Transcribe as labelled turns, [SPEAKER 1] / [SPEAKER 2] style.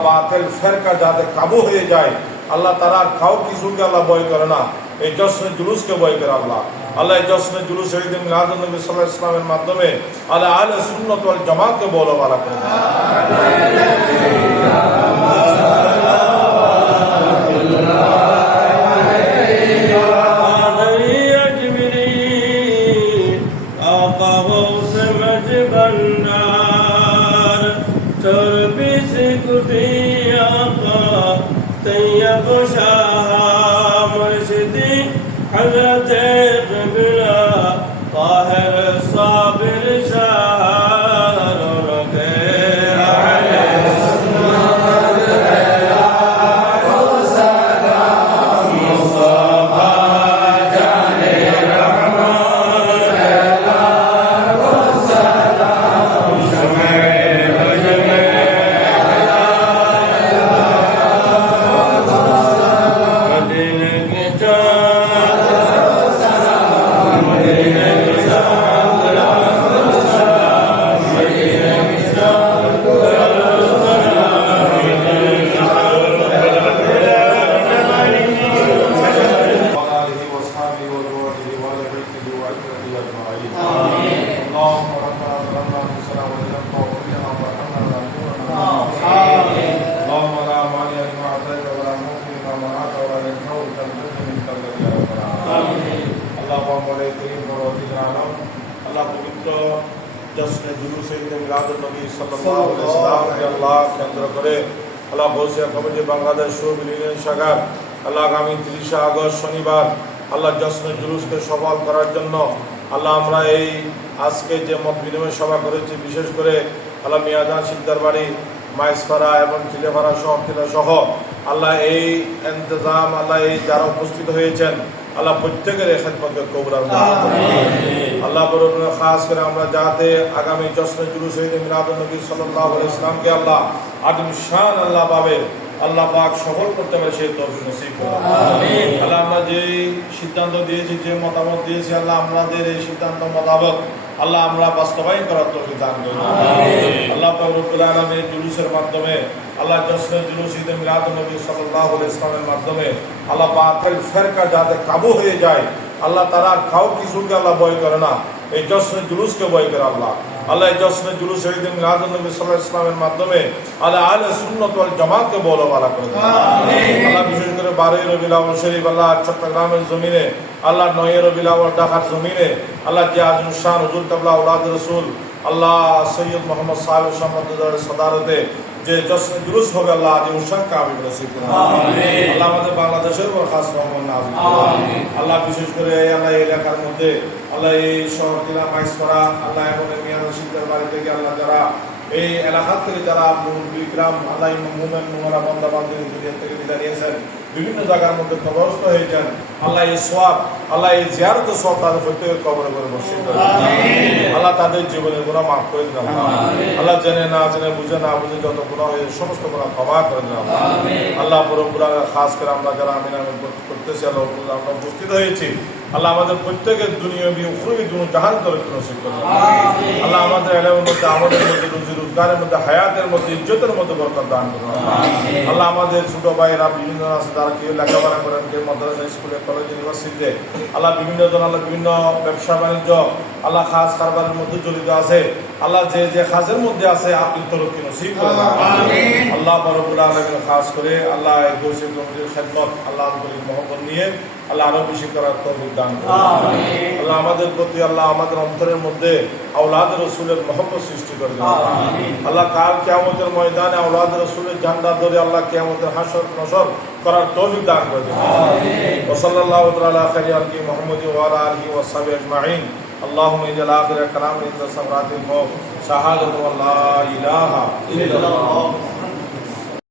[SPEAKER 1] বাতেল ফেরকা যাতে কাবু হয়ে যায়, আল্লাহ তারা কাউ কিছুকে আল্লাহ বয় করে না এই জশ্ন জুলুসকে বয় করে আল্লাহ আল্লাহ জশ্ন জুলুস ঈদ মিলাদুন্নবী সাল্লাহ ইসলামের মাধ্যমে আল্লাহ আল সুন্নত ওয়াল জামাতকে বলো বালা করে Thank you. হজরতে لما منعت ولا ينفع ذا الجد منك الذي يا رب العالمين اللهم عليك كريم فراتنا علم আল্লাহ পবিত্র জশ্নে জুলুস ঈদ মিলাদুন নবী সাল্লাল্লাহু আলাইহি ওয়াসাল্লামকে আল্লাহ কেন্দ্র করে আল্লাহ বলছে কমিটি বাংলাদেশ সহবিল ইউনিয়ন শাখার আল্লাহ আগামী তিরিশে আগস্ট শনিবার আল্লাহ জশ্নে জুলুসকে সফল করার জন্য আল্লাহ আমরা এই আজকে যে মত বিনিময় সভা করেছি বিশেষ করে আল্লাহ মিয়াজান সিদ্দার বাড়ি মাইসপাড়া এবং চিলেপাড়া সহ কিলা সহ আল্লাহ এই ইন্তজাম আল্লাহ এই যারা উপস্থিত হয়েছেন আল্লাহ প্রত্যেকের খেদমতকে। আল্লাহ খাস করে আমরা যাতে আগামী জশ্ন জুলুস মিলাদ নবী সাল্লাহ ইসলামকে আল্লাহ আদিম শান আল্লাহ পাবে আল্লাহ পাক সফল করতে পারে সেই তৌফিক নসিব আল্লাহ আমরা যে সিদ্ধান্ত দিয়েছি যে মতামত দিয়েছি আল্লাহ আমাদের এই সিদ্ধান্ত মোতাবেক আল্লাহ আমরা বাস্তবায়ন করার তৌফিক দান করুন। আল্লাহ পাক রব্বুল আলামিন জুলুসের মাধ্যমে আল্লাহ জশ্নে জুলুস ঈদ মিলাদুন নবী আলাইহি ইসলামের মাধ্যমে আল্লাহ বাতিল ফেরকা যাতে কাবু হয়ে যায় আল্লাহ তারা খাও কিছুকে আল্লাহ বয় করে না। এই জশ্নে জুলুসকে বয় করে আল্লাহ। আল্লাহ জসমে জুলুস ঈদ মিলাদুন নবী সাল্লাল্লাহু ইসলামের মাধ্যমে আল্লাহ আল সুন্নত ওয়াল জামাতকে বলো বালা করে। আল্লাহ বিশেষ করে বারোই রবিল আউল শরীফ আল্লাহ চট্টগ্রামের জমিনে আল্লাহ নয় রবিল আউল ঢাকার জমিনে আল্লাহ আজম শাহ হুজুর কাবলা উলাদ রসুল আল্লাহ সৈয়দ মোহাম্মদ সাহেব সম্মদের সদারতে যে জশ্নে জুলুস হবে আল্লাহ আজ উসান কামিল নসিব আল্লাহ আমাদের বাংলাদেশের উপর খাস রহমান নাজিল আল্লাহ বিশেষ করে আল্লাহ এই এলাকার মধ্যে আল্লাহ এই শহর কিলা মাইসপাড়া আল্লাহ এখন মিয়ান শিল্পের বাড়ি থেকে আল্লাহ যারা এই এলাকা থেকে যারা বিক্রাম আল্লাহ মুমেন মুমরা বন্দা বান্ধব দুনিয়া থেকে বিদায় নিয়েছেন বিভিন্ন জায়গার মধ্যে কবরস্থ হয়েছেন আল্লাহ এই সোয়াব আল্লাহ এই জিয়ারত সব তাদের প্রত্যেকের কবরে করে বসে আল্লাহ তাদের জীবনের গুণা মাফ করে দিলাম আল্লাহ। জেনে না জেনে বুঝে না বুঝে যত গুণা হয়েছে সমস্ত গুণা ক্ষমা করে দিলাম আল্লাহ। পুরোপুরা খাস করে আমরা যারা আমি নামে করতেছি আল্লাহ আমরা উপস্থিত হয়েছি। আল্লাহ আমাদের প্রত্যেকের দুনিয়া বিয়ে খুবই দুনো জাহান তরফ নসিব করে আল্লাহ আমাদের এলাকার মধ্যে আমাদের মধ্যে রুজি রোজগারের মধ্যে হায়াতের মধ্যে ইজ্জতের মধ্যে বরকত দান করুন। আল্লাহ আমাদের ছোট ভাইয়েরা বিভিন্ন আছে তারা কেউ লেখাপড়া করেন কেউ মাদ্রাসা স্কুলে কলেজ ইউনিভার্সিটিতে আল্লাহ বিভিন্ন জন আল্লাহ বিভিন্ন ব্যবসা বাণিজ্য আল্লাহ খাস কারবারের মধ্যে জড়িত আছে। আল্লাহ যে যে খাসের মধ্যে আছে আপনি তরক্কি নসিব করে আল্লাহ বরবুল্লাহ আলমিন খাস করে আল্লাহ এই কমিটির খেদমত আল্লাহ আলমীর মহব্বত নিয়ে আল্লাহ আরও বেশি করার দান আল্লাহ আমাদের প্রতি আল্লাহ আমাদের অন্তরের মধ্যে আউলাদ রসুলের মহব্বত সৃষ্টি করে দেন আল্লাহ কাল কিয়ামতের ময়দানে আউলাদ রসুলের জান্ডা ধরে আল্লাহ কিয়ামতের হাসর নসর করার তৌফিক দান করে দেন ওসল্লাহ তাআলা খাইরি আলকি মুহাম্মদ ওয়া আলা আলিহি ওয়া সাহবিহি আজমাইন اللهم اجعل اخر كلام عند سمرات الموت شهادة ان لا اله الا الله